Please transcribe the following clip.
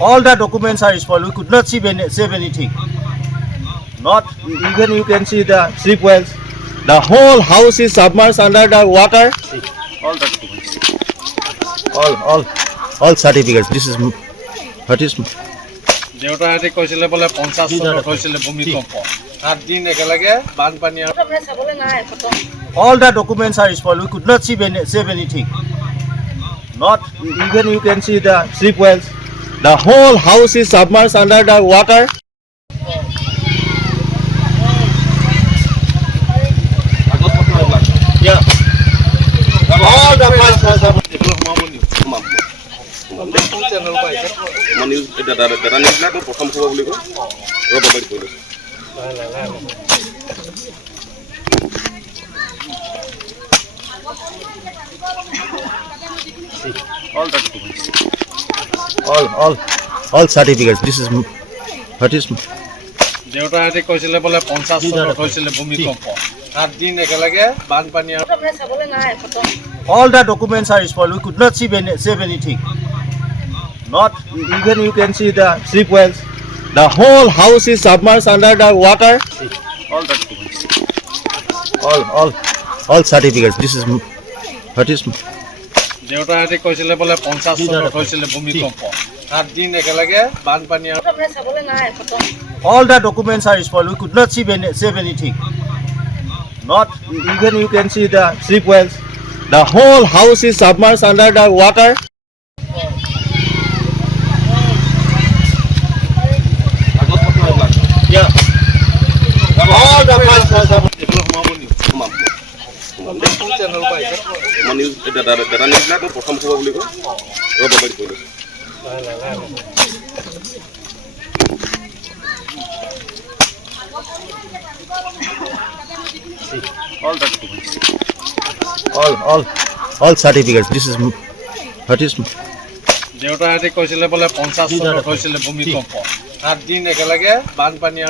All the documents are spoiled. We could not save anything. Not even you can see the slip wells. The whole house is submerged under the water. See, all the documents. All certificates. This is what is. দেউতাহঁতে কৈছিলে বোলে 50 চনত হৈছিলে ভূমিকম্প 7 দিন একেলগে বানপানী All the documents are spoiled. We could not save anything. Not even you can see the slip wells. The whole house is submerged under the water. Yeah. All the files are প্ৰথম খবৰ বুলি কয় ৰবাবাই কৈছে all the documents. All certificates. This is what is. দেউতাহঁতে কৈছিলে বোলে 50 চনত হৈছিলে ভূমিকম্প 7 দিন একেলগে বানপানী All the documents are spoiled. We could not save anything. Not even you can see the slip wells. The whole house is submerged under the water. See, all the documents. All certificates. This is what is. দেউতাহঁতে কৈছিলে বোলে 50 চনত হৈছিলে ভূমিকম্প 7 দিন একেলগে বানপানী All the documents are spoiled. We could not save anything. Not even you can see the slip wells. The whole house is submerged under the water. Yeah. All the files are প্ৰথম খবৰ বুলি কয় ৰবাবাই কৈছে all the documents. All certificates. This is what is. দেউতাহঁতে কৈছিলে বোলে 50 চনত হৈছিলে ভূমিকম্প 7 দিন একেলগে বানপানী